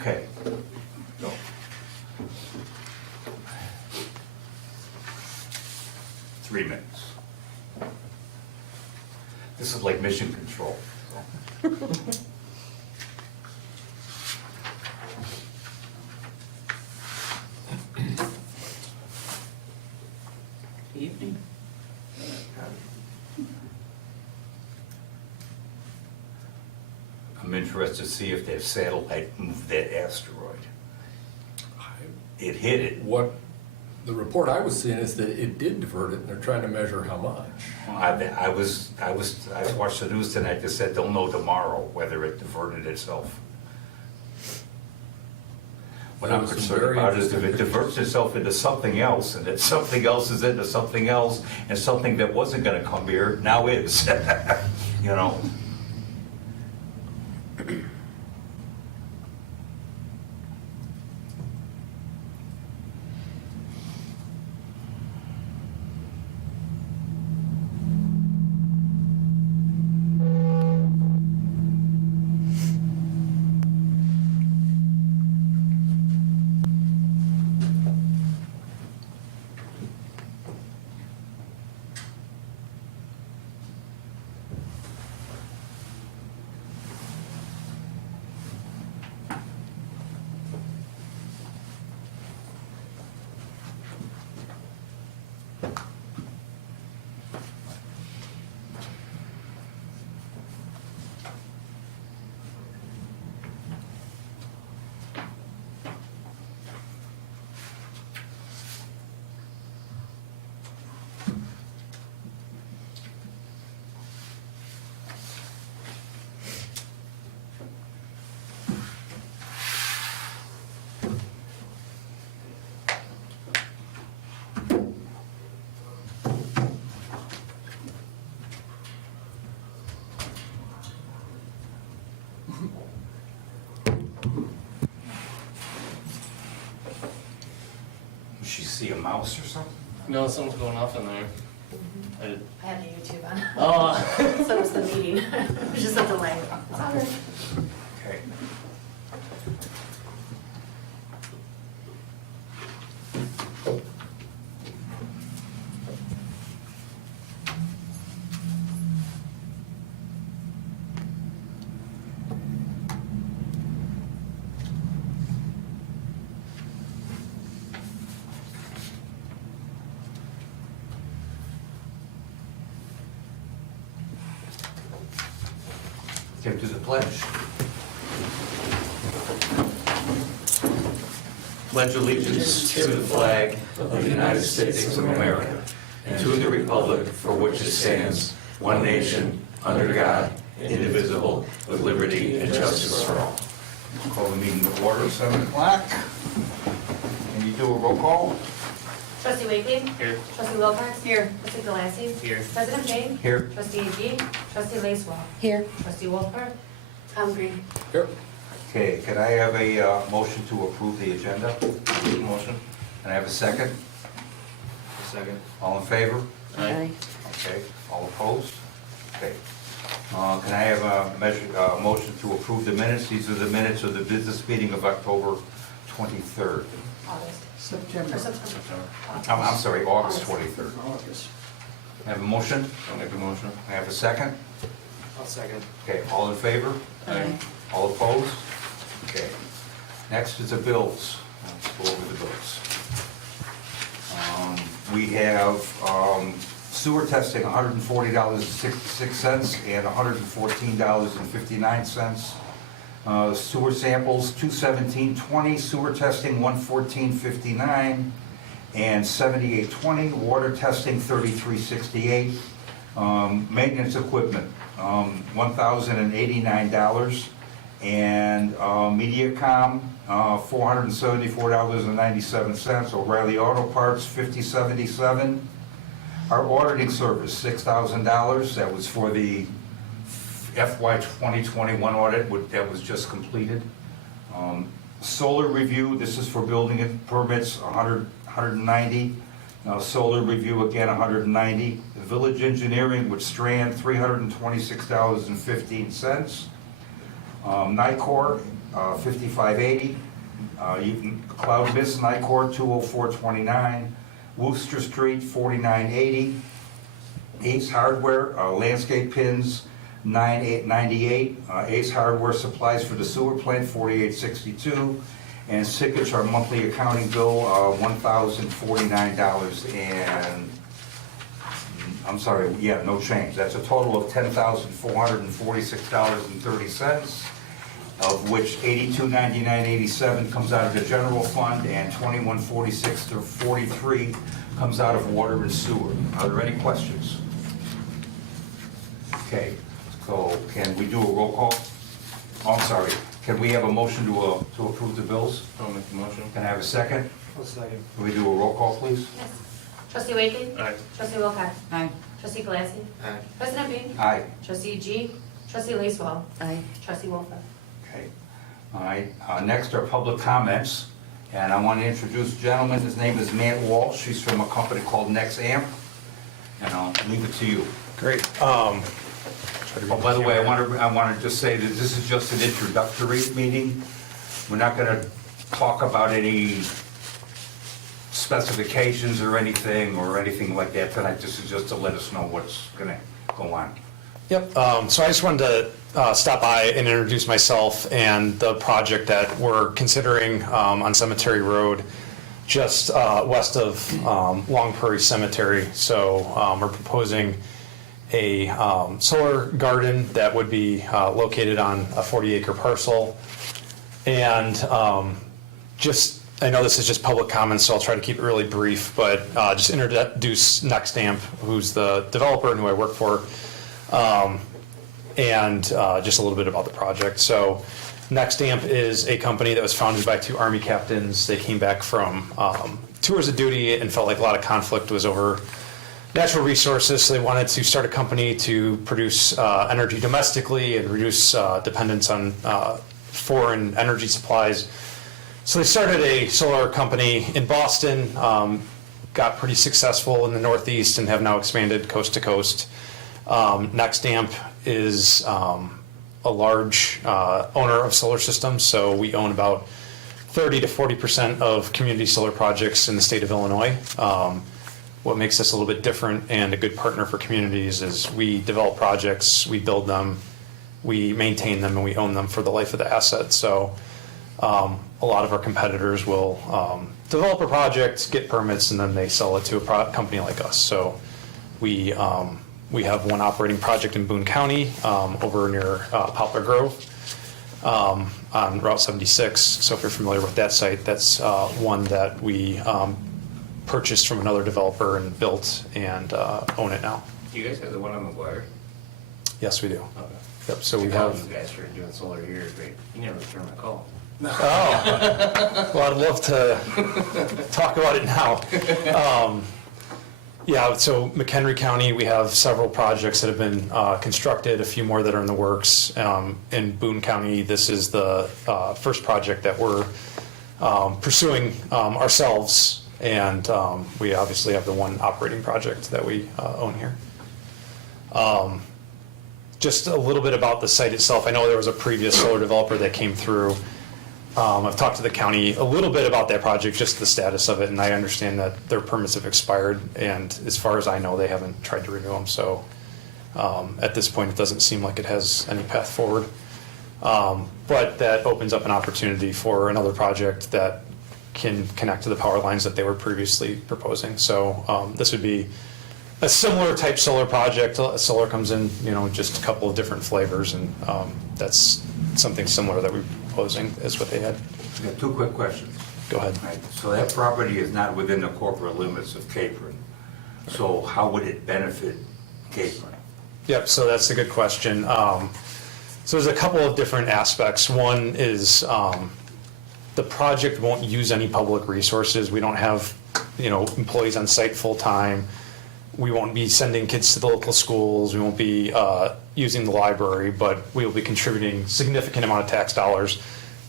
Okay. Go. Three minutes. This is like mission control. Evening. I'm interested to see if their satellite moved that asteroid. It hit it. What, the report I was seeing is that it did divert it, and they're trying to measure how much. I watched the news tonight that said they'll know tomorrow whether it diverted itself. What There I'm was some concerned very about is if it interesting diverts itself into something else, and that something else is into something else, and something that wasn't gonna come here now is, you know? Did she see a mouse or something? No, something's going off in there. I had the YouTube on. Oh. So was the meeting. It was just a delay. It's all right. Okay. Get to the pledge. Pledge allegiance to the flag of the United States of America and to the republic for which it stands, one nation, under God, indivisible, with liberty and justice for all. Call the meeting to order, 7 o'clock. Can you do a roll call? Trustee Wakely? Here. Trustee Wilcox? Here. Trustee Galassi? Here. President Payne? Here. Trustee Agee? Trustee Lacewell? Here. Trustee Wolford? Tom Green. Here. Okay, can I have a motion to approve the agenda? Motion. Can I have a second? Second. All in favor? Aye. Okay, all opposed? Okay. Can I have a motion to approve the minutes? These are the minutes of the business meeting of October 23rd. August. September. Or September. I'm sorry, August 23rd. August. I have a motion? I'll make a motion. I have a second? I'll second. Okay, all in favor? Aye. All opposed? Okay. Next is the bills. Let's go over the bills. We have sewer testing, $140.66 and $114.59. Sewer samples, $217.20. Sewer testing, $114.59 and $78.20. Water testing, $33.68. Maintenance equipment, $1,089. And MediaCom, $474.97. O'Reilly Auto Parts, $50.77. Our auditing service, $6,000. That was for the FY 2021 audit that was just completed. Solar review, this is for building and permits, $190. Solar review again, $190. Village engineering with Strand, $326.15. NICOR, 5580. Cloud Mist Night Court, 20429. Worcester Street, 4980. Ace Hardware, landscape pins, 9898. Ace Hardware supplies for the sewer plant, 4862. And Sickich, our monthly accounting bill, $1,049 and, I'm sorry, yeah, no change. That's a total of $10,446.30, of which $82.99.87 comes out of the general fund and $21.46 to $43 comes out of water and sewer. Are there any questions? Okay, so can we do a roll call? Oh, I'm sorry. Can we have a motion to approve the bills? I'll make the motion. Can I have a second? I'll second. Can we do a roll call, please? Yes. Trustee Wakely? Aye. Trustee Wilcox? Aye. Trustee Galassi? Aye. President Bean? Aye. Trustee G? Trustee Lacewell? Aye. Trustee Wolford? Okay. All right, next are public comments, and I want to introduce a gentleman. His name is Matt Walsh. He's from a company called Next Amp, and I'll leave it to you. Great. Oh, by the way, I want to just say that this is just an introductory meeting. We're not going to talk about any specifications or anything like that tonight. This is just to let us know what's going to go on. Yep. So I just wanted to stop by and introduce myself and the project that we're considering on Cemetery Road, just west of Long Prairie Cemetery. So we're proposing a solar garden that would be located on a 40-acre parcel. And I know this is just public comments, so I'll try to keep it really brief, but just introduce Next Amp, who's the developer and who I work for, and just a little bit about the project. So Next Amp is a company that was founded by two Army captains. They came back from tours of duty and felt like a lot of conflict was over natural resources, so they wanted to start a company to produce energy domestically and reduce dependence on foreign energy supplies. So they started a solar company in Boston, got pretty successful in the Northeast, and have now expanded coast to coast. Next Amp is a large owner of solar systems, so we own about 30 to 40% of community solar projects in the state of Illinois. What makes us a little bit different and a good partner for communities is we develop projects, we build them, we maintain them, and we own them for the life of the asset. So a lot of our competitors will develop a project, get permits, and then they sell it to a company like us. So we have one operating project in Boone County over near Poplar Grove on Route 76. So if you're familiar with that site, that's one that we purchased from another developer and built and own it now. Do you guys have the one on McGuire? Yes, we do. Okay. Yep. So we You have. guys started doing solar here, great. You never returned my call. Oh, well, I'd love to talk about it now. Yeah, so McHenry County, we have several projects that have been constructed, a few more that are in the works. In Boone County, this is the first project that we're pursuing ourselves. And we obviously have the one operating project that we own here. Just a little bit about the site itself. I know there was a previous solar developer that came through. I've talked to the county a little bit about that project, just the status of it, and I understand that their permits have expired, and as far as I know, they haven't tried to renew them. So at this point, it doesn't seem like it has any path forward. But that opens up an opportunity for another project that can connect to the power lines that they were previously proposing. So this would be a similar type solar project. Solar comes in, just a couple of different flavors, and that's something similar that we're proposing is what they had. I got two quick questions. Go ahead. Right, so that property is not within the corporate limits of Capron. So how would it benefit Capron? Yep, so that's a good question. So there's a couple of different aspects. One is the project won't use any public resources. We don't have, employees on site full time. We won't be sending kids to the local schools. We won't be using the library, but we will be contributing significant amount of tax dollars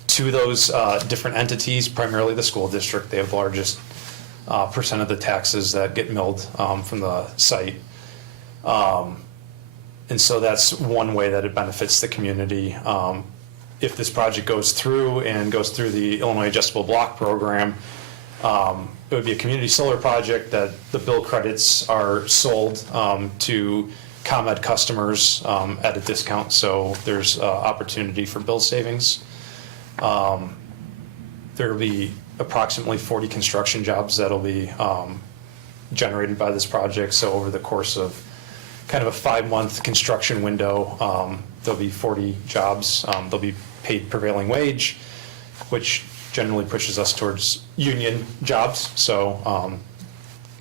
to those different entities, primarily the school district. They have the largest percent of the taxes that get milled from the site. And so that's one way that it benefits the community. if this project goes through and goes through the Illinois Adjustable Block Program, it would be a community solar project that the bill credits are sold to ComEd customers at a discount, so there's opportunity for bill savings. There'll be approximately 40 construction jobs that'll be generated by this project, so over the course of kind of a 5-month construction window, there'll be 40 jobs. They'll be paid prevailing wage, which generally pushes us towards union jobs, so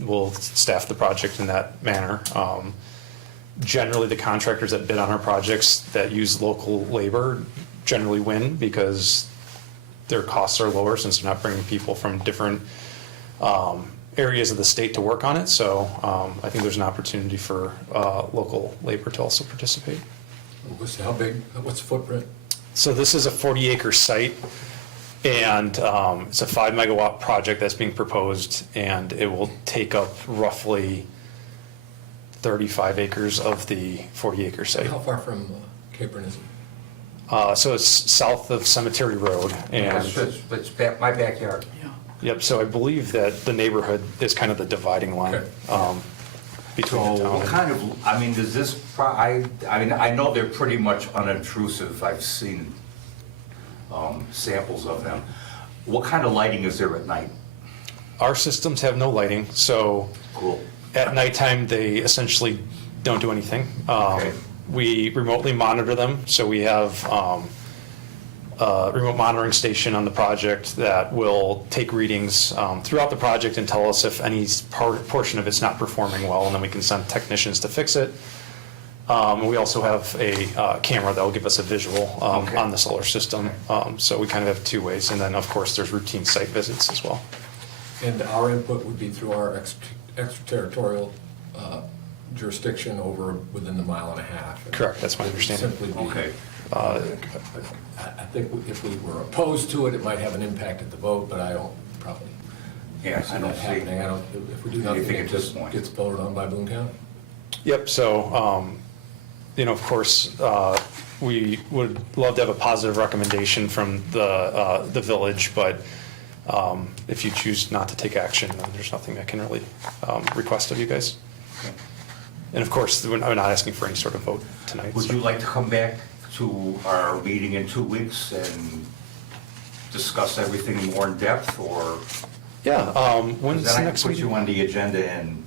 we'll staff the project in that manner. Generally, the contractors that bid on our projects that use local labor generally win because their costs are lower since they're not bringing people from different areas of the state to work on it. So I think there's an opportunity for local labor to also participate. How big, what's the footprint? So this is a 40-acre site, and it's a 5 megawatt project that's being proposed, and it will take up roughly 35 acres of the 40-acre site. How far from Capron is it? So it's south of Cemetery Road, and, My backyard. yep, so I believe that the neighborhood is kind of the dividing line Okay. between the So town. what kind of, I mean, does this, I mean, I know they're pretty much unobtrusive. I've seen samples of them. What kind of lighting is there at night? Our systems have no lighting, so Cool. at nighttime, they essentially don't do anything. Okay. We remotely monitor them, so we have a remote monitoring station on the project that will take readings throughout the project and tell us if any portion of it's not performing well, and then we can send technicians to fix it. We also have a camera that will give us a visual Okay. on the solar system, so we kind of have two ways, and then, of course, there's routine site visits as well. And our input would be through our extraterritorial jurisdiction over within the 1.5 miles. Correct, that's my understanding. Simply be- Okay. I think if we were opposed to it, it might have an impact at the vote, but I don't probably Yeah, see I don't that see. happening. I don't, if we do nothing, Anything it at this just point. gets voted on by Boone County. Yep, so, of course, we would love to have a positive recommendation from the village, but if you choose not to take action, then there's nothing I can really request of you guys. Okay. And of course, we're not asking for any sort of vote tonight. Would so. you like to come back to our meeting in 2 weeks and discuss everything more in depth, or? Yeah, when's Then the I can next put you meeting? on the agenda and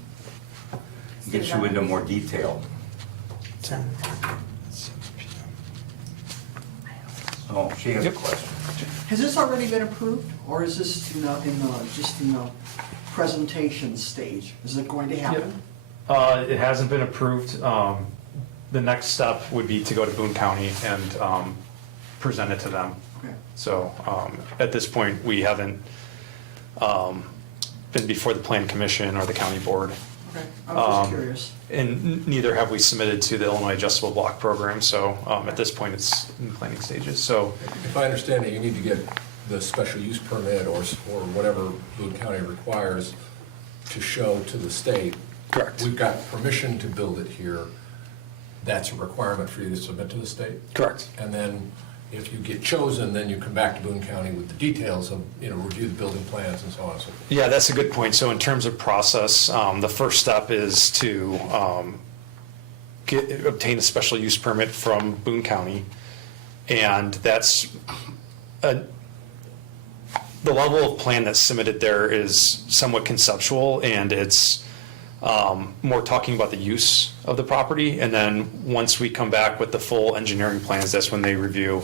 get you into more detail. Oh, she has a Yep. question. Has this already been approved, or is this just in the presentation stage? Is it going to happen? It hasn't been approved. The next step would be to go to Boone County and present it to them. Okay. So at this point, we haven't been before the Plan Commission or the county board. Okay, I was just curious. And neither have we submitted to the Illinois Adjustable Block Program, so at this point, it's in planning stages. So, If I understand it, you need to get the special use permit or whatever Boone County requires to show to the state. correct. We've got permission to build it here. That's a requirement for you to submit to the state. Correct. And then if you get chosen, then you come back to Boone County with the details of, review the building plans and so on and so forth. Yeah, that's a good point. So in terms of process, the first step is to obtain a special use permit from Boone County. And that's, the level of plan that's submitted there is somewhat conceptual, and it's more talking about the use of the property. And then once we come back with the full engineering plans, that's when they review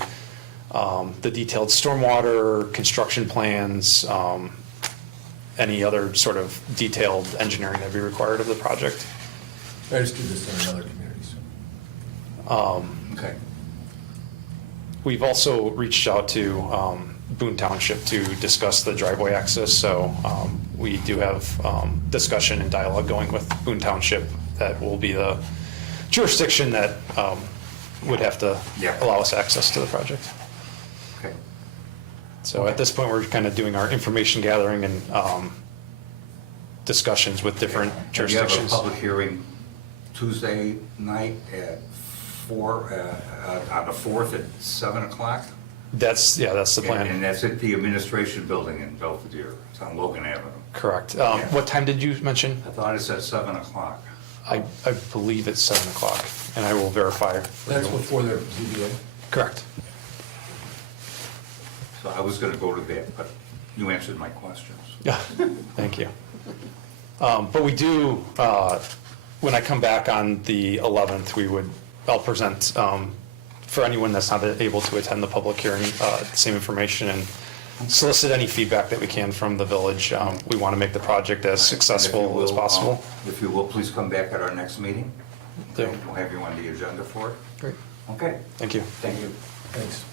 the detailed stormwater, construction plans, any other sort of detailed engineering that be required of the project. I just do this in another community, so. Okay. We've also reached out to Boone Township to discuss the driveway access, so we do have discussion and dialogue going with Boone Township. That will be the jurisdiction that would have to Yeah. allow us access to the project. Okay. So at this point, we're kind of doing our information gathering and discussions with different And you have a jurisdictions. public hearing Tuesday night at 4, on the 4th at 7 o'clock? That's the And plan, that's at the administration building in Belvedere. It's on Logan Avenue. correct. What time did you mention? I thought it said 7 o'clock. I believe it's 7 o'clock, and I will verify. for That's you. before their ZBA? Correct. So I was gonna go to that, but you answered my questions. Yeah, thank you. But we do, when I come back on the 11th, I'll present, for anyone that's not able to attend the public hearing, the same information and solicit any feedback that we can from the village. We want to make the project as successful as possible. If you will, please come back at our next meeting. Yeah. We'll have you on the agenda for it. Great, Okay, thank you. thank you. Thanks.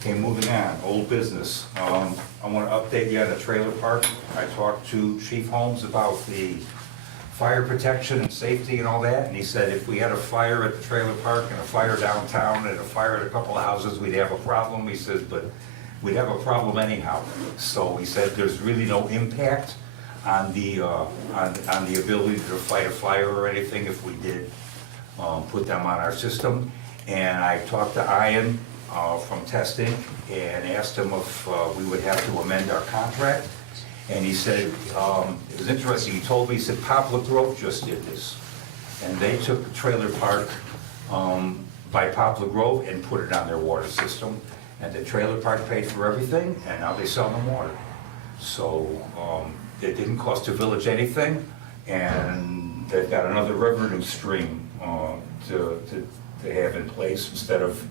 Okay, moving on, old business. I want to update you on the trailer park. I talked to Chief Holmes about the fire protection and safety and all that, and he said if we had a fire at the trailer park and a fire downtown and a fire at a couple of houses, we'd have a problem. He says, but we'd have a problem anyhow. So he said there's really no impact on the ability to fight a fire or anything if we did put them on our system. And I talked to Ian from testing and asked him if we would have to amend our contract. And he said, it was interesting, he told me, he said, Poplar Grove just did this. And they took the trailer park by Poplar Grove and put it on their water system. And the trailer park paid for everything, and now they sell them water. So it didn't cost the village anything, and they've got another revenue stream to have in place instead of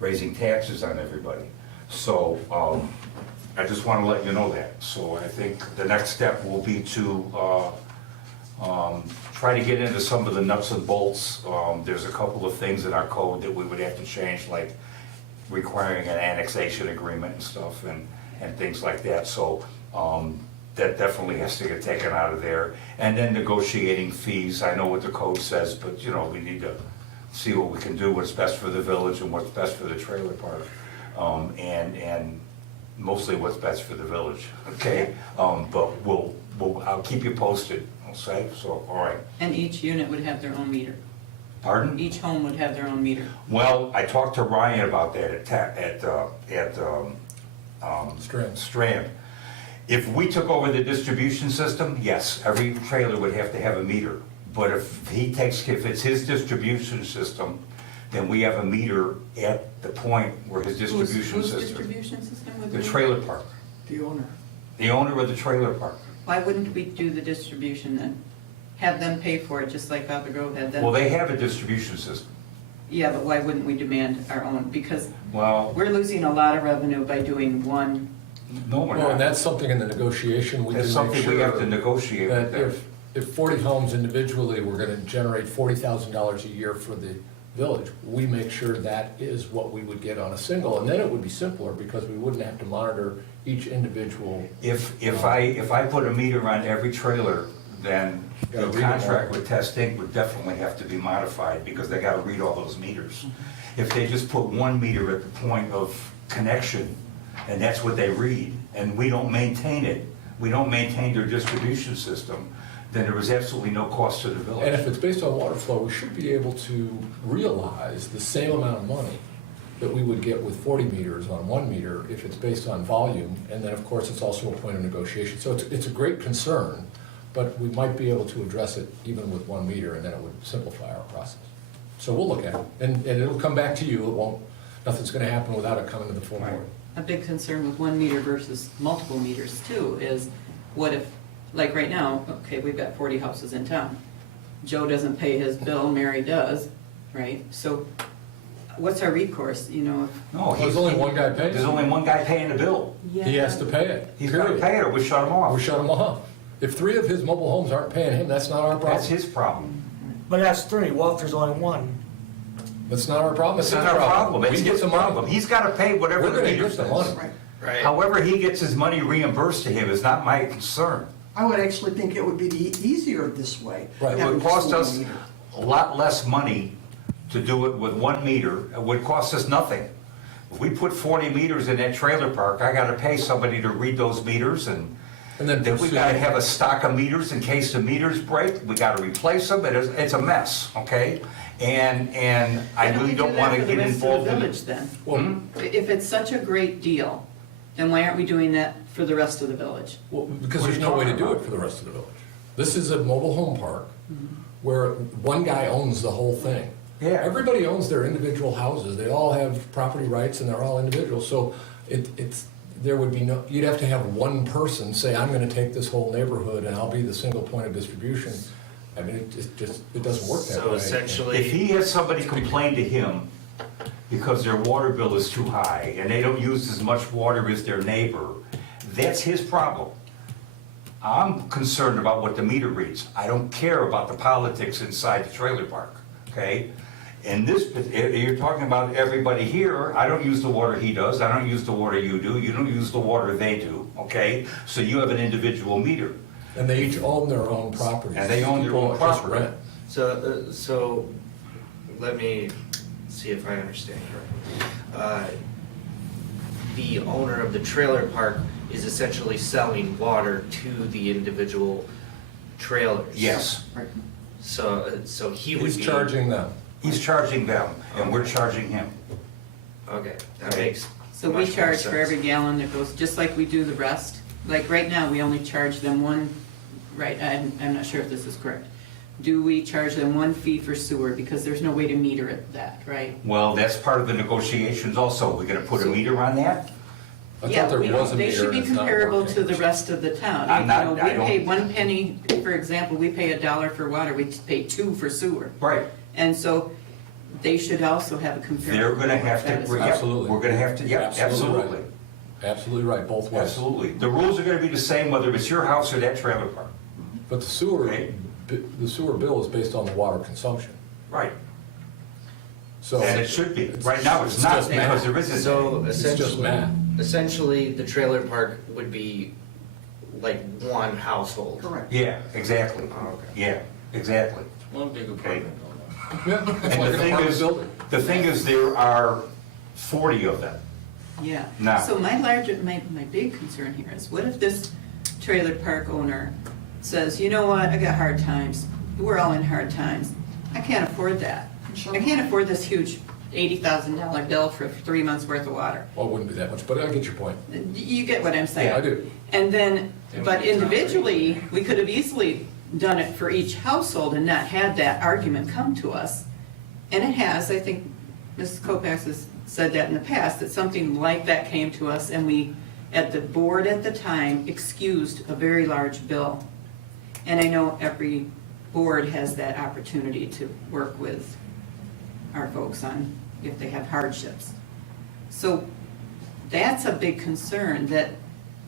raising taxes on everybody. So I just want to let you know that. So I think the next step will be to try to get into some of the nuts and bolts. There's a couple of things in our code that we would have to change, like requiring an annexation agreement and stuff and things like that. So that definitely has to get taken out of there. And then negotiating fees. I know what the code says, but you know, we need to see what we can do, what's best for the village and what's best for the trailer park. And mostly what's best for the village, okay? But I'll keep you posted, okay? So, all right. And each unit would have their own meter. Pardon? Each home would have their own meter. Well, I talked to Ryan about that at Strand. If we took over the distribution system, yes, every trailer would have to have a meter. But if it's his distribution system, then we have a meter at the point where his distribution Whose system. distribution system would The be? trailer park, The owner. the owner of the trailer park. Why wouldn't we do the distribution then? Have them pay for it, just like Poplar Grove had them? Well, they have a distribution system. Yeah, but why wouldn't we demand our own? Because Well, we're losing a lot of revenue by doing one. no, we're Well, and not. that's something in the negotiation, we can That's make something we have to sure negotiate with that them. if 40 homes individually were gonna generate $40,000 a year for the village, we make sure that is what we would get on a single, and then it would be simpler, because we wouldn't have to monitor each individual. If I put a meter on every trailer, then Gotta the read them all. contract with Test Inc. would definitely have to be modified, because they gotta read all those meters. If they just put one meter at the point of connection, and that's what they read, and we don't maintain it, we don't maintain their distribution system, then there was absolutely no cost to the And if village. it's based on water flow, we should be able to realize the same amount of money that we would get with 40 meters on 1 meter if it's based on volume. And then, of course, it's also a point of negotiation. So it's a great concern, but we might be able to address it even with 1 meter, and then it would simplify our process. So we'll look at it, and it'll come back to you. It won't, nothing's gonna happen without it coming to the full board. A big concern with 1 meter versus multiple meters too is, what if, like right now, okay, we've got 40 houses in town. Joe doesn't pay his bill, Mary does, right? So what's our recourse, you know? No, There's only one guy paying. There's only one guy paying the bill. He has to pay it, He's gonna period. pay it, or we shut him We off. shut him off. If 3 of his mobile homes aren't paying him, that's not our problem. That's his problem. But that's 3, what if there's only 1? That's not our problem. It's not our problem, it's We get his the money. problem. He's gotta pay whatever We're the gonna meter get the says. money. Right. However he gets his money reimbursed to him is not my concern. I would actually think it would be easier this way. Right. It having would cost just one us meter. a lot less money to do it with 1 meter. It would cost us nothing. If we put 40 meters in that trailer park, I gotta pay somebody to read those meters, and And then Then we pursue- gotta have a stock of meters in case the meters break, we gotta replace them, it's a mess, okay? And I Why really we don't do that wanna for the get rest of the involved in village it. then? Well, If it's such a great deal, then why aren't we doing that for the rest of the village? well, because What are there's you no way to talking do it about? for the rest of the village. This is a mobile home park where one guy owns the whole thing. Yeah. Everybody owns their individual houses, they all have property rights and they're all individual, so there would be no, you'd have to have one person say, I'm gonna take this whole neighborhood and I'll be the single point of distribution. I mean, it doesn't work that way. So essentially. If he has somebody complain to him because their water bill is too high and they don't use as much water as their neighbor, that's his problem. I'm concerned about what the meter reads. I don't care about the politics inside the trailer park, okay? And this, you're talking about everybody here, I don't use the water he does, I don't use the water you do, you don't use the water they do, okay? So you have an individual meter. And they each own their own properties. And they own their People own just property. rent. So let me see if I understand correctly. The owner of the trailer park is essentially selling water to the individual trailers. Yes, Right. So he would be. He's charging them. he's charging them and we're charging him. Okay, that makes. So we much more charge for sense. every gallon that goes, just like we do the rest. Like right now, we only charge them one, right, I'm not sure if this is correct. Do we charge them one fee for sewer because there's no way to meter it that, right? Well, that's part of the negotiations also. We're gonna put a meter on that? I Yeah, thought there we- was a they meter should and be it's not comparable to working. the rest of the town. I'm not- You know, I don't- we pay 1 penny, for example, we pay $1 for water, we pay 2 for sewer. Right. And so they should also have a comparable. They're gonna have that as to, well. yeah, Absolutely. we're gonna have to, yeah, Absolutely right. absolutely. Absolutely right, both ways. Absolutely. The rules are gonna be the same whether it's your house or that trailer park. But Okay. the sewer bill is based on the water consumption. Right. So. And it should be. Right now, it's not just because math. there isn't. So It's just essentially, math. essentially, the trailer park would be like one household. Correct. Yeah, exactly. Oh, okay. Yeah, exactly. One big Okay. Yeah, it's And like the an thing apartment is, building. there are 40 of them. Yeah. Now- So my big concern here is, what if this trailer park owner says, you know what, I got hard times, we're all in hard times, I can't afford that. I can't afford this huge $80,000 bill for 3 months worth of water. Well, it wouldn't be that much, but I get your point. You get what I'm saying? Yeah, I do. And then, but individually, we could have easily done it for each household and not had that argument come to us. And it has, I think Mrs. Kopax has said that in the past, that something like that came to us and we, at the board at the time, excused a very large bill. And I know every board has that opportunity to work with our folks on if they have hardships. So that's a big concern, that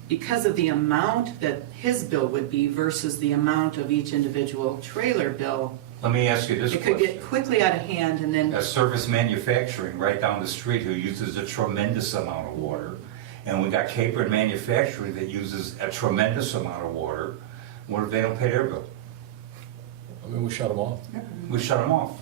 because of the amount that his bill would be versus the amount of each individual trailer bill, Let me ask you this it could question. get quickly out of hand and then, A Service Manufacturing right down the street who uses a tremendous amount of water. And we got Capron Manufacturing that uses a tremendous amount of water. What if they don't pay their bill? I mean, we shut them off. We shut them off.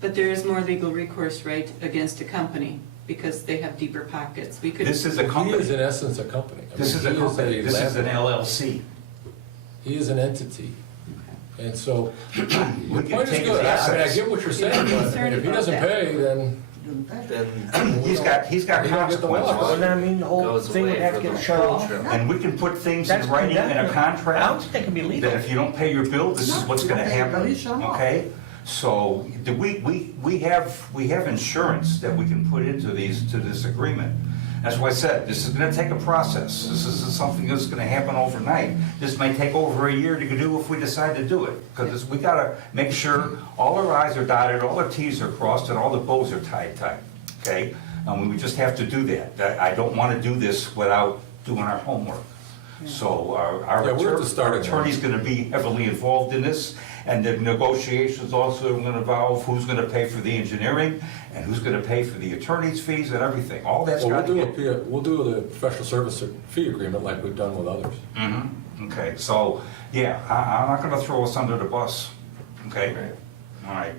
but there is more legal recourse, right, against a company because they have deeper pockets. We could, This is a He is company. in essence a company. I This mean, is a he company. This is an landlord. LLC. He is an entity. And so, We the can point is take his good. I mean, I assets. get what you're saying, but I mean, if he doesn't pay, then. Then He's got He's gonna get the water. Well, consequences. then I mean, the whole goes thing would away have for to the get shut whole off. trip. And we can put things That's in writing in a indefinite. contract. I don't think it'd be legal. That if you don't pay your bill, this is No, what's you gonna don't pay your bill, happen, you shut 'em off. okay? So, we have insurance that we can put into this agreement. That's why I said, this is gonna take a process. This isn't something that's gonna happen overnight. This may take over a year to do if we decide to do it. Because we gotta make sure all our i's are dotted, all our t's are crossed, and all the bows are tied tight, okay? And we just have to do that. I don't wanna do this without doing our homework. So our Yeah, we're at the starting line. attorney's gonna be heavily involved in this, and the negotiations also are gonna involve who's gonna pay for the engineering, and who's gonna pay for the attorney's fees and everything, all that's Well, gotta get. we'll do the professional service fee agreement like we've done with others. Okay, so, yeah, I'm not gonna throw us under the bus, okay? All right.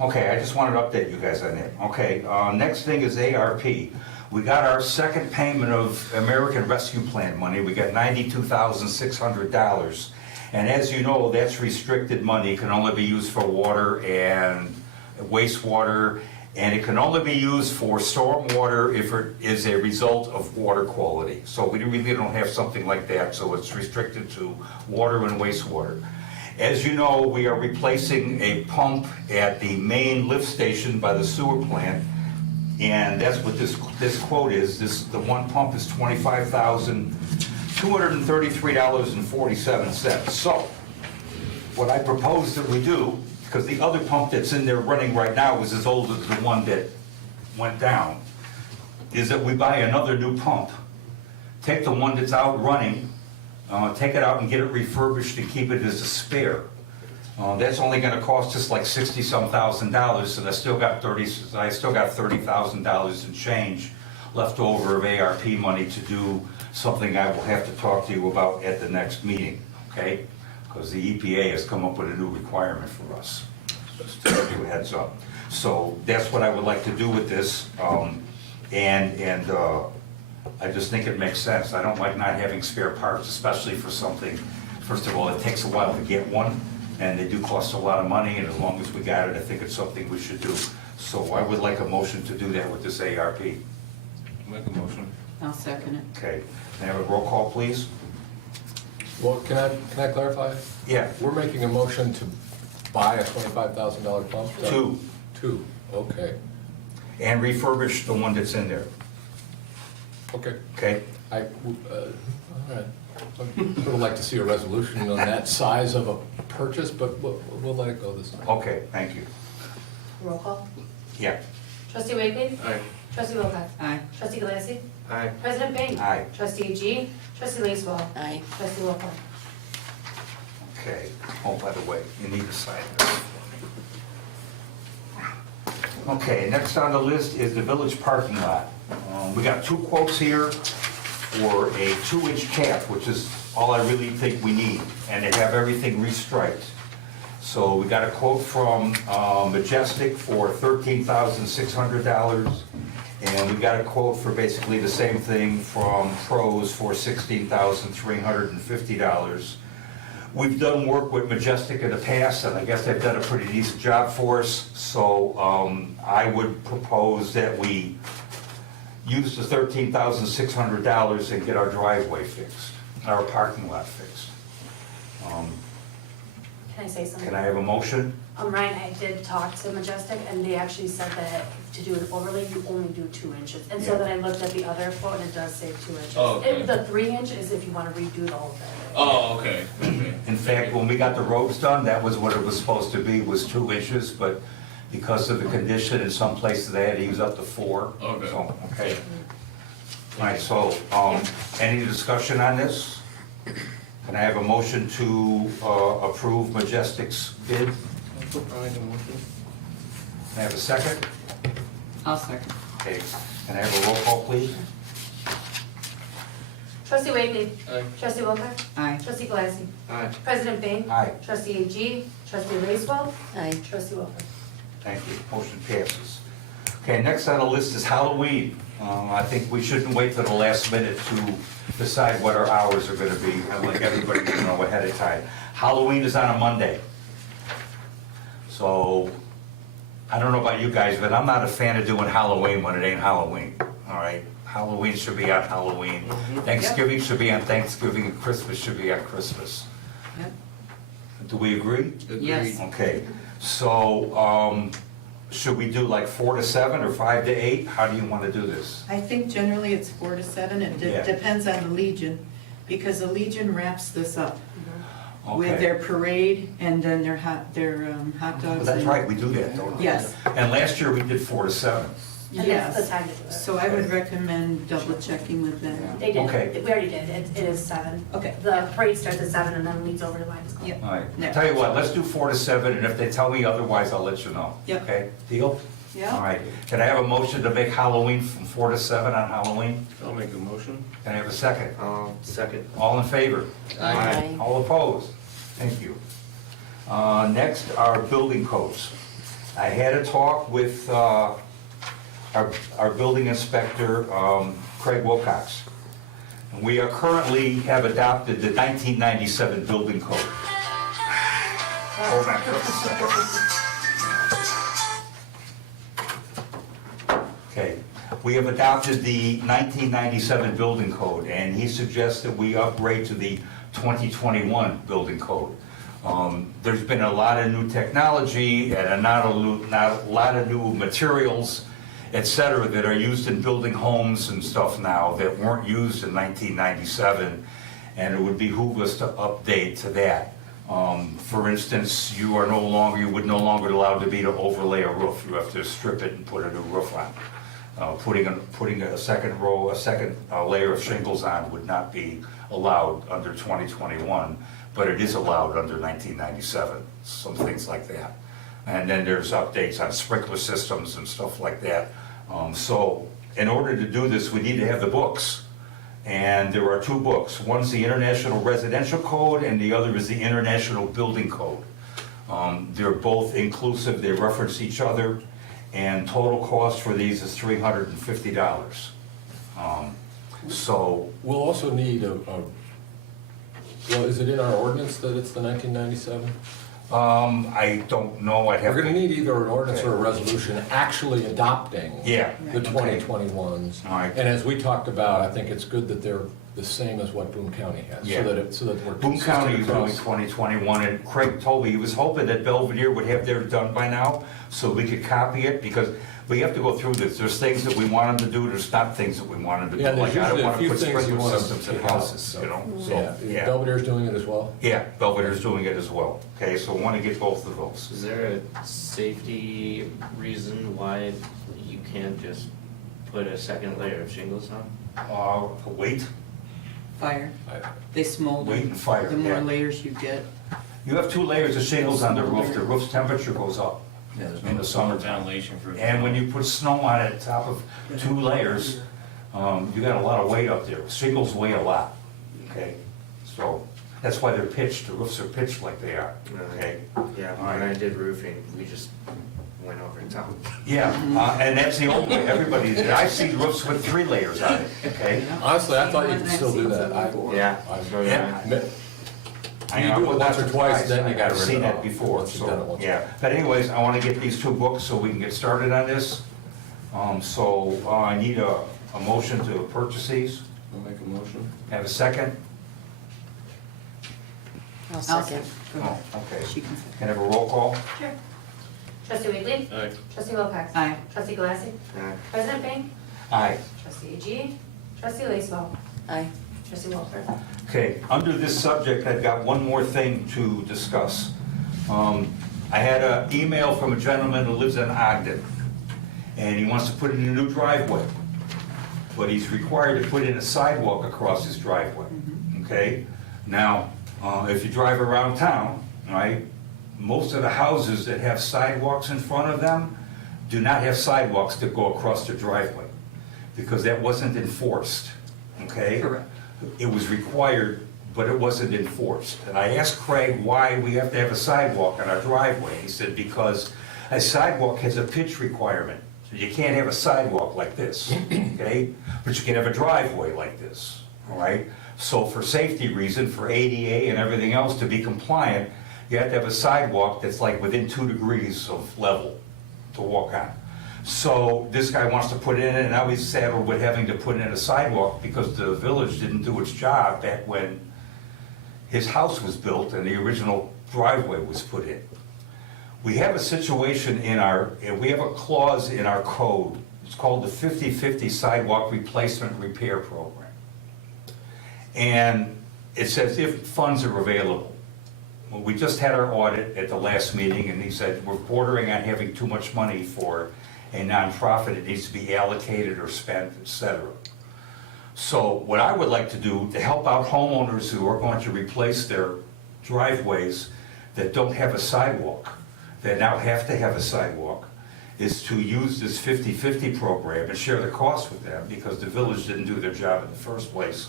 Okay, I just wanted to update you guys on that. Okay, next thing is ARP. We got our second payment of American Rescue Plan money. We got $92,600. And as you know, that's restricted money. It can only be used for water and wastewater, and it can only be used for stormwater if it is a result of water quality. So we really don't have something like that, so it's restricted to water and wastewater. As you know, we are replacing a pump at the main lift station by the sewer plant, and that's what this quote is. The one pump is $25,233.47. So, what I propose that we do, because the other pump that's in there running right now is as old as the one that went down, is that we buy another new pump, take the one that's out running, take it out and get it refurbished and keep it as a spare. That's only gonna cost us like $60-some thousand, and I still got $30,000 in change left over of ARP money to do something I will have to talk to you about at the next meeting, okay? Because the EPA has come up with a new requirement for us, just to give you a heads up. So that's what I would like to do with this, I just think it makes sense. I don't like not having spare parts, especially for something, first of all, it takes a while to get one, and they do cost a lot of money, and as long as we got it, I think it's something we should do. So I would like a motion to do that with this ARP. Make a motion. I'll second it. Okay, can I have a roll call, please? Well, can I clarify? Yeah. We're making a motion to buy a $25,000 pump? Two. Two, okay, And refurbish the one that's in there, okay. okay? All right. I'd sort of like to see a resolution on that size of a purchase, but we'll let it go this time. Okay, thank you. Roll call. Yeah. Trustee Wakely? Aye. Trustee Wilcox? Aye. Trustee Galassi? Aye. President Bain? Aye. Trustee G? Trustee Lacewell? Aye. Trustee Wilcox? Okay, oh, by the way, you need to sign this. Okay, next on the list is the village parking lot. We got two quotes here for a 2-inch cap, which is all I really think we need, and they have everything restriped. So we got a quote from Majestic for $13,600, and we got a quote for basically the same thing from Pros for $16,350. We've done work with Majestic in the past, and I guess they've done a pretty decent job for us, so I would propose that we use the $13,600 and get our driveway fixed, our parking lot fixed. Can I say something? Can I have a motion? Ryan, I did talk to Majestic, and they actually said that to do an overlay, you only do 2 inches. And so Yeah. then I looked at the other quote, and it does say 2 inches. Oh, okay. The 3 inch is if you want to redo the whole thing. Oh, okay, okay. In fact, when we got the roads done, that was what it was supposed to be, was 2 inches, but because of the condition, in some places they had to use up to 4. Okay. So, okay. All right, so, any discussion on this? Can I have a motion to approve Majestic's bid? Can I have a second? I'll second. Okay, can I have a roll call, please? Trustee Wakely? Aye. Trustee Wilcox? Aye. Trustee Galassi? Aye. President Bain? Aye. Trustee G? Trustee Lacewell? Aye. Trustee Wilcox? Thank you, motion passes. Okay, next on the list is Halloween. I think we shouldn't wait till the last minute to decide what our hours are gonna be. I'd like everybody to know ahead of time. Halloween is on a Monday. So, I don't know about you guys, but I'm not a fan of doing Halloween when it ain't Halloween, all right? Halloween should be on Halloween. Thanksgiving should be on Thanksgiving, and Christmas should be on Christmas. Yep. Do we agree? Yes. Okay, so, should we do like 4 to 7 or 5 to 8? How do you want to do this? I think generally it's 4 to 7. It Yeah. depends on the Legion, because the Legion wraps this up with Okay. their parade and then their hot dogs. Well, that's and- right, we do that, don't we? Yes. And last year we did 4 to 7. And Yes. that's the time to do it. So I would recommend double checking with them. They did, Okay. we already did, it is 7. Okay. The parade starts at 7 and then leads over to Lions Club. Yep. All right, Yeah. tell you what, let's do 4 to 7, and if they tell me otherwise, I'll let you know. Yep. Okay, deal? Yeah. All right, can I have a motion to make Halloween from 4 to 7 on Halloween? I'll make a motion. Can I have a second? Second. All in favor? Aye. All opposed? Thank you. Next are building codes. I had a talk with our building inspector, Craig Wilcox. And we are currently have adopted the 1997 building code. Hold on just a second. Okay, we have adopted the 1997 building code, and he suggests that we upgrade to the 2021 building code. There's been a lot of new technology and not a lot of new materials, et cetera, that are used in building homes and stuff now that weren't used in 1997, and it would behoove us to update to that. For instance, you would no longer allowed to be to overlay a roof. You have to strip it and put a new roof on. Putting a second layer of shingles on would not be allowed under 2021, but it is allowed under 1997, some things like that. And then there's updates on sprinkler systems and stuff like that. So in order to do this, we need to have the books. And there are two books. One's the International Residential Code and the other is the International Building Code. They're both inclusive, they reference each other, and total cost for these is $350. So, We'll also need well, is it in our ordinance that it's the 1997? I don't know, I'd have We're to. gonna need either an ordinance or a resolution actually adopting Yeah. the Okay. 2021s. All right. And as we talked about, I think it's good that they're the same as what Boone County has, Yeah. so that we're Boone County consistent is only across. 2021, and Craig told me he was hoping that Belvedere would have theirs done by now, so we could copy it, because we have to go through this. There's things that we want them to do, there's not things that we want them to do. Yeah, there's Like, I don't usually a want to few put things you sprinkler want to systems in take out, houses, so. you know, Yeah, so, yeah. Belvedere's doing it as well? Yeah, Belvedere's doing it as well, okay, so I want to get both of those. Is there a safety reason why you can't just put a second layer of shingles on? Wait, Fire, I- they smolder. wait and fire, The more yeah. layers you get, You have 2 layers of shingles on the roof's temperature goes up in the summertime. Ventilation for. And when you put snow on it, top of 2 layers, you got a lot of weight up there. Shingles weigh a lot, okay? So, that's why they're pitched, the roofs are pitched like they are, okay? Yeah, All when right. I did roofing, we just went over top. Yeah, and that's the old way, everybody, I've seen roofs with 3 layers on it, okay? Honestly, I thought you could still do that. Yeah. Yeah. You do it once or twice, then you gotta I've rip seen it that off. before, Once you've done it so, once. yeah. But anyways, I want to get these 2 books so we can get started on this. So I need a motion to purchase these. I'll make a motion. Have a second? I'll second. Go Oh, ahead. okay. She can say. Can I have a roll call? Sure. Trustee Wiggly? Aye. Trustee Wilcox? Aye. Trustee Galassi? President Pink? Aye. Trustee G? Trustee Lacewell? Aye. Trustee Walter? Okay, under this subject, I've got one more thing to discuss. I had an email from a gentleman who lives in Ogden, and he wants to put in a new driveway, but he's required to put in a sidewalk across his driveway, okay? Now, if you drive around town, right, most of the houses that have sidewalks in front of them do not have sidewalks that go across their driveway, because that wasn't enforced, okay? Correct. It was required, but it wasn't enforced. And I asked Craig why we have to have a sidewalk on our driveway. He said, because a sidewalk has a pitch requirement. So you can't have a sidewalk like this, okay? But you can have a driveway like this, all right? So for safety reason, for ADA and everything else to be compliant, you have to have a sidewalk that's like within 2 degrees of level to walk on. So this guy wants to put it in, and now he's saddled with having to put in a sidewalk because the village didn't do its job back when his house was built and the original driveway was put in. We have a situation we have a clause in our code. It's called the 50/50 Sidewalk Replacement Repair Program. And it says if funds are available. Well, we just had our audit at the last meeting, and he said, we're bordering on having too much money for a nonprofit. It needs to be allocated or spent, et cetera. So what I would like to do to help out homeowners who are going to replace their driveways that don't have a sidewalk, that now have to have a sidewalk, is to use this 50/50 program and share the cost with them, because the village didn't do their job in the first place.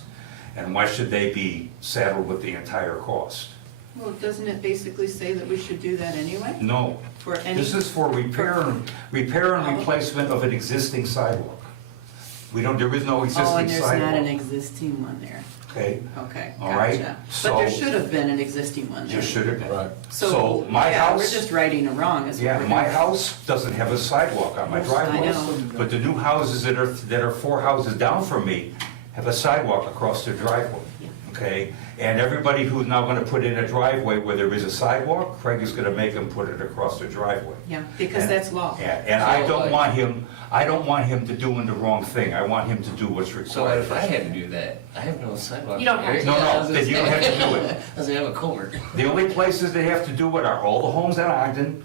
And why should they be saddled with the entire cost? Well, doesn't it basically say that we should do that anyway? No. For any? This is for repair and replacement of an existing sidewalk. There is no Oh, existing and there's not an sidewalk. existing one there. Okay, Okay, All right, gotcha. But there so- should have been an existing one there. there should have been. Right. So my yeah, we're house, just righting a wrong is what yeah, we're my doing. house doesn't have a sidewalk on my I driveway. know. But the new houses that are 4 houses down from me have a sidewalk across their driveway. Yeah. Okay, and everybody who's now gonna put in a driveway where there is a sidewalk, Craig is gonna make them put it across their driveway. Yeah, because And- that's law. Yeah, and I don't want him to doing the wrong thing. I want him to do what's So what required. if I had to do that? I have no sidewalk. You don't have to. No, Yeah, I was then you don't gonna have to say. do it. I was gonna have a culvert. The only places that have to do it are all the homes in Ogden,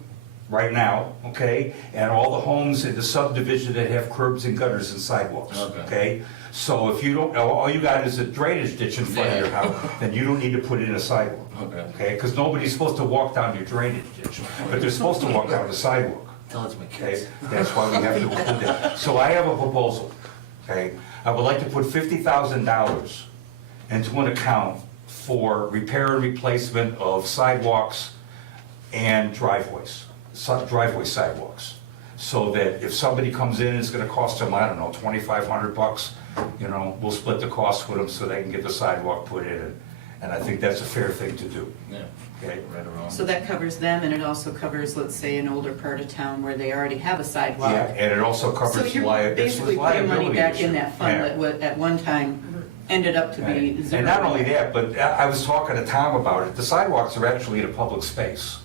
right now, okay? And all the homes in the subdivision that have curbs and gutters and sidewalks, Okay. okay? So if you don't, all you got is a drainage ditch in front of your Yeah. house, then you don't need to put in a sidewalk. Okay. Okay, because nobody's supposed to walk down your drainage ditch, but they're supposed to walk down the sidewalk. Tell it to my Okay, kids. that's why we have to do that. So I have a proposal, okay? I would like to put $50,000 into an account for repair and replacement of sidewalks and driveways, driveway sidewalks. So that if somebody comes in, it's gonna cost them, I don't know, $2,500, we'll split the cost with them so they can get the sidewalk put in. And I think that's a fair thing to do, Yeah, okay? right or wrong. So that covers them, and it also covers, let's say, an older part of town where they already have a sidewalk. Yeah, and it also So covers you're liability. basically putting money back in that fund Yeah. that at one time ended up to be Right. zero. And not only that, but I was talking to Tom about it, the sidewalks are actually in a public space.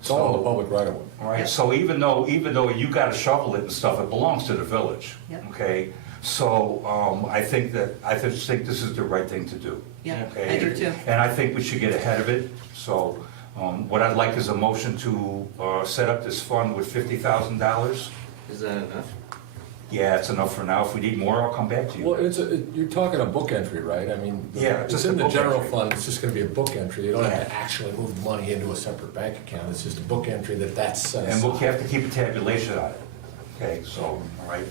It's all in the public right of way. All right, Yep. so even though you gotta shovel it and stuff, it belongs to the village. Yep. Okay, so, I just think this is the right thing to do. Yeah, Okay? I do too. And I think we should get ahead of it, so, what I'd like is a motion to, set up this fund with $50,000. Is that enough? Yeah, it's enough for now, if we need more, I'll come back to you. Well, you're talking a book entry, right? I mean, Yeah, it's just in a the book general entry. fund, it's just gonna be a book entry. You don't have Yeah. to actually move the money into a separate bank account. It's just a book entry that's set And we'll aside. have to keep a tabulation on it. Okay, so, all right,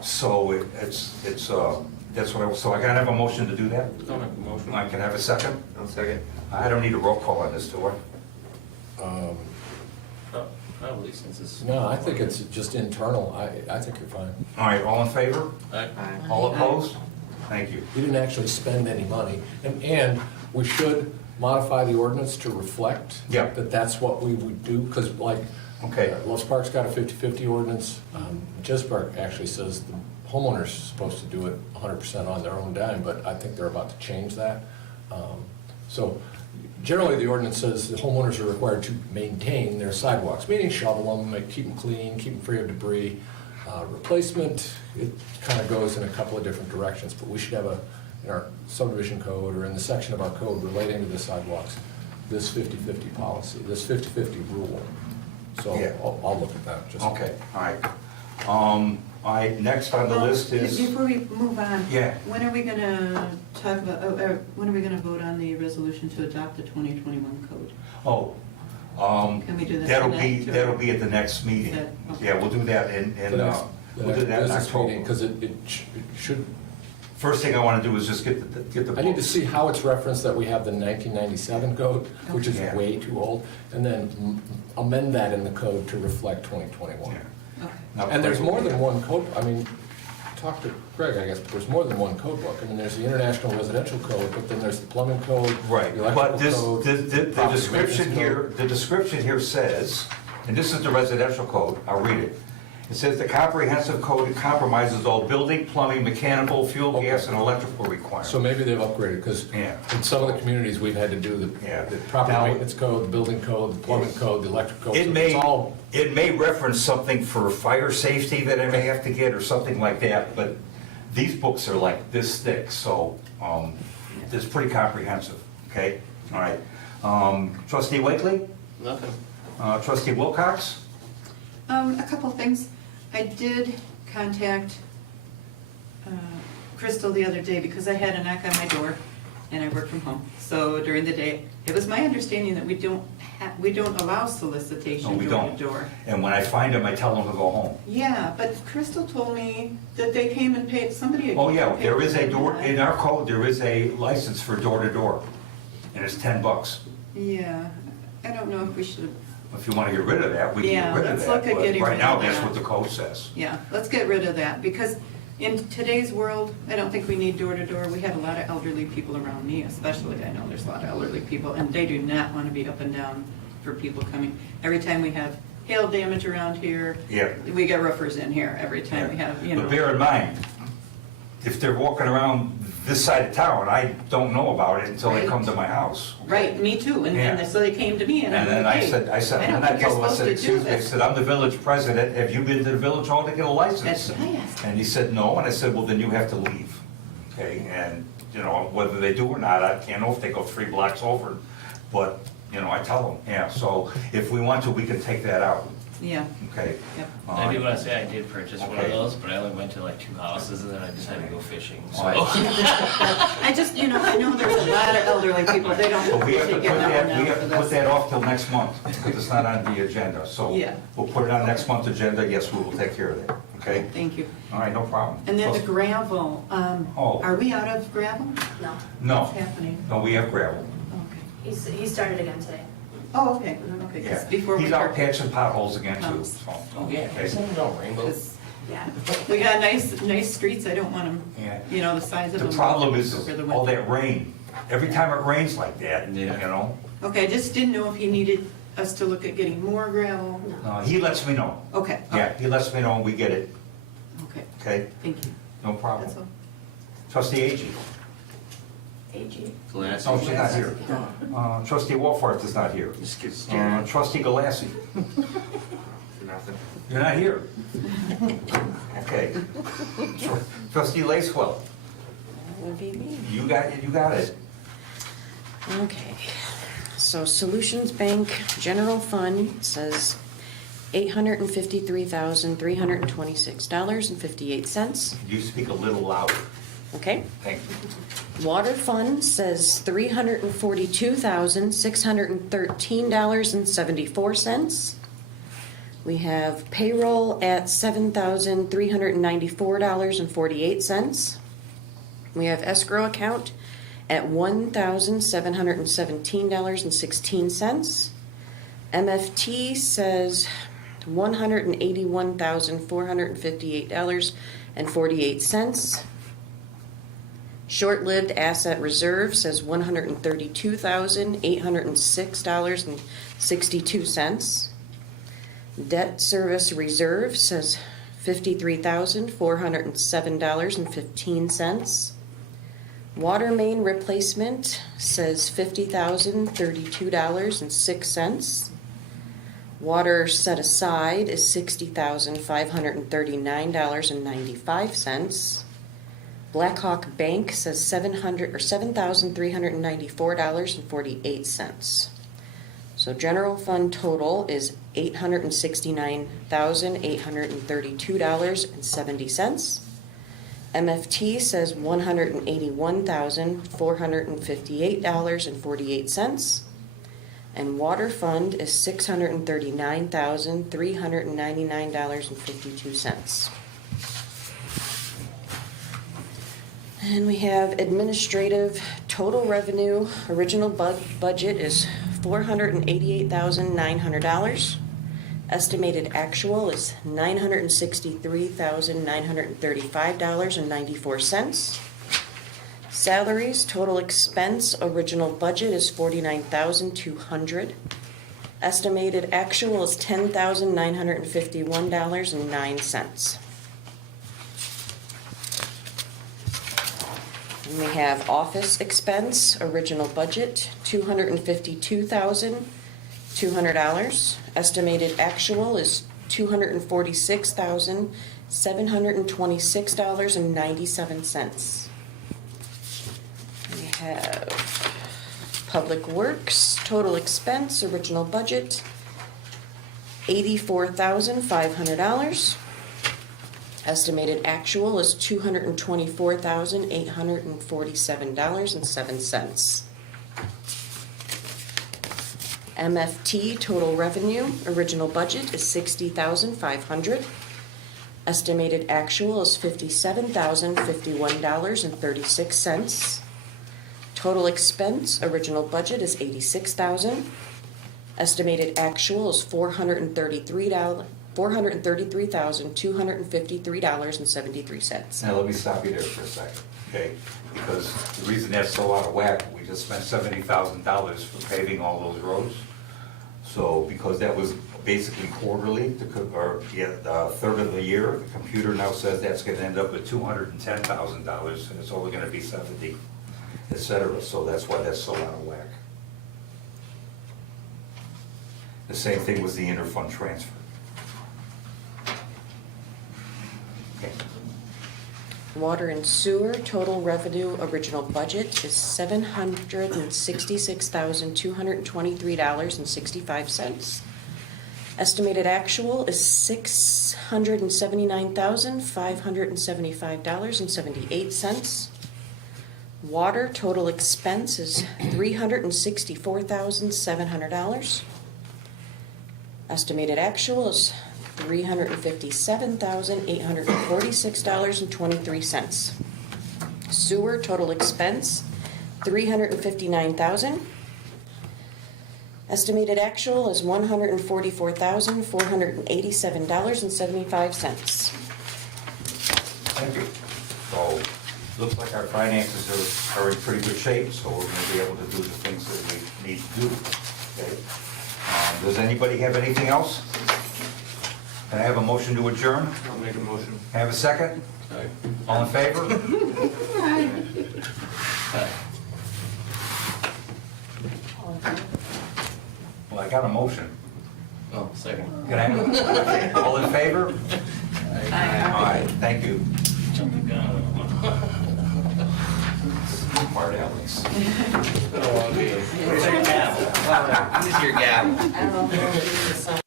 so that's what so I gotta have a motion to do that? Don't have a motion. I can have a second? I'll second. I don't need a roll call on this, do I? Um, Oh, probably since it's. No, I think it's just internal. I think you're fine. All right, all in favor? Aye. Aye. All opposed? Thank you. You didn't actually spend any money. And we should modify the ordinance to reflect Yeah. that that's what we would do, because like, Okay. Los Park's got a 50/50 ordinance. Jespark actually says the homeowner's supposed to do it 100% on their own dime, but I think they're about to change that. So generally, the ordinance says the homeowners are required to maintain their sidewalks, meaning shovel them, keep them clean, keep them free of debris. Replacement, it kind of goes in a couple of different directions, but we should have in our subdivision code or in the section of our code relating to the sidewalks, this 50/50 policy, this 50/50 rule. So Yeah. I'll look at that. Just Okay, all right. All right, next on the Well, list is, Before we move on. Yeah. When are we gonna talk about, when are we gonna vote on the resolution to adopt the 2021 code? Can we do that tonight, or- that'll be at the next meeting. That- okay. Yeah, we'll do that we'll do that in October. Because it should, First thing I want to do is just get the I need to books. see how it's referenced that we have the 1997 code, which is Yeah. way too old, and then amend that in the code to reflect 2021. Yeah. Okay. Now, And there's Craig, more than one code, I mean, talk to Greg, I guess, but there's more than one code book. I mean, there's the International Residential Code, but then there's the Plumbing Code, Right, the but Electrical Code. the property description maintenance here, code. the description here says, and this is the residential code, I'll read it. It says the comprehensive code compromises all building, plumbing, mechanical, fuel, gas, and electrical requirements. So maybe they've upgraded, because Yeah. in some of the communities, we've had to do Yeah. the property Now- maintenance code, the building code, the plumbing code, the electric code. It so may, it's all it may reference something for fire safety that I may have to get or something like that, but these books are like this thick, so, it's pretty comprehensive, okay? All right. Trustee Wakely? Nothing. Trustee Wilcox? A couple things. I did contact Crystal the other day because I had a knock on my door and I work from home. So during the day, it was my understanding that we don't allow No, solicitation we door don't. to door. And when I find them, I tell them to go home. Yeah, but Crystal told me that they came and paid, somebody. Oh, yeah, paid there is a for door, that. in our code, there is a license for door to door, and it's $10. Yeah, I don't know if we should, If you wanna get rid of that, we can Yeah, get rid of let's that. look at But getting right rid now, of that's that. what the code says. yeah, let's get rid of that, because in today's world, I don't think we need door-to-door. We have a lot of elderly people around me especially, I know there's a lot of elderly people, and they do not want to be up and down for people coming. Every time we have hail damage around here, Yeah. we get roofers in here every time we have, you know. But bear in mind, if they're walking around this side of town, I don't know about it until they Right. come to my house. Right, me too, and Yeah. so they came to me and I'm And then like, I hey, said, I don't and I think you're told him, I supposed said, to do excuse me, I this. said, I'm the village president, have you been to the village hall to get a license? That's what I asked. And he said, no, and I said, well, then you have to leave, okay? And, you know, whether they do or not, I can't know if they go 3 blocks over, but, you know, I tell them, yeah, so if we want to, we can take that out, Yeah, okay? yep. I do want to say I did purchase one of Okay. those, but I only went to like 2 houses and then I decided to go fishing, so. All right. I just, you know, I know there's a lot of elderly people, they don't But we have to take put it now that, and we now have for to put this. that off till next month, because it's not on the agenda, so. Yeah. We'll put it on next month's agenda, yes, we will take care of that, okay? Thank you. All right, no problem. And then the gravel, Oh. are we out of gravel? No, No, What's happening? no, we have gravel. Okay. he started again today. Oh, okay, okay, Yeah, 'cause before we he's out parked. patching potholes again too, Comes. so. Oh, yeah, Okay. some no rainbow. 'Cause Yeah. we got nice streets, I don't want them, Yeah. you know, the size of The them. problem is over the all winter. that rain. Every time it rains like that, you Yeah. know, Okay, I just didn't know if he needed us to look at getting more gravel. he lets me know. Okay, Yeah, he lets me know and we get it, okay, okay? thank you, No problem. that's all. Trustee Agee. AG. Glass. No, she's not here. Trustee Wolford is not here. Trustee Galassi. Nothing. You're not here. Okay. Trustee Lacewell, That would be me. you got it. Okay, so Solutions Bank General Fund says $853,326.58. You speak a little louder. Okay, Thank you. Water Fund says $342,613.74. We have payroll at $7,394.48. We have escrow account at $1,717.16. MFT says $181,458.48. Short-lived asset reserve says $132,806.62. Debt service reserve says $53,407.15. Water main replacement says $50,032.06. Water set aside is $60,539.95. Blackhawk Bank says $7,394.48. So general fund total is $869,832.70. MFT says $181,458.48. And water fund is $639,399.52. And we have administrative total revenue, original budget is $488,900. Estimated actual is $963,935.94. Salaries, total expense, original budget is $49,200. Estimated actual is $10,951.09. And we have office expense, original budget, $252,200. Estimated actual is $246,726.97. We have public works, total expense, original budget, $84,500. Estimated actual is $224,847.07. MFT total revenue, original budget is $60,500. Estimated actual is $57,051.36. Total expense, original budget is $86,000. Estimated actual is $433,253.73. Now, let me stop you there for a second, okay? Because the reason that's so out of whack, we just spent $70,000 for paving all those roads. So, because that was basically quarterly, the third of the year, the computer now says that's gonna end up at $210,000, and it's only gonna be 70, et cetera. So that's why that's so out of whack. The same thing was the interfund transfer. Okay. Water and sewer, total revenue, original budget is $766,223.65. Estimated actual is $679,575.78. Water, total expense is $364,700. Estimated actual is $357,846.23. Sewer, total expense, $359,000. Estimated actual is $144,487.75. Thank you. So, looks like our finances are in pretty good shape, so we're gonna be able to do the things that we need to do, okay? Does anybody have anything else? Can I have a motion to adjourn? I'll make a motion. Have a second? All in favor? Well, I got a motion. Oh, second. Can I have, all in favor? Aye, thank you. Jump the gun. Smart Alex. Where's your gavel? Use your gavel. I don't know if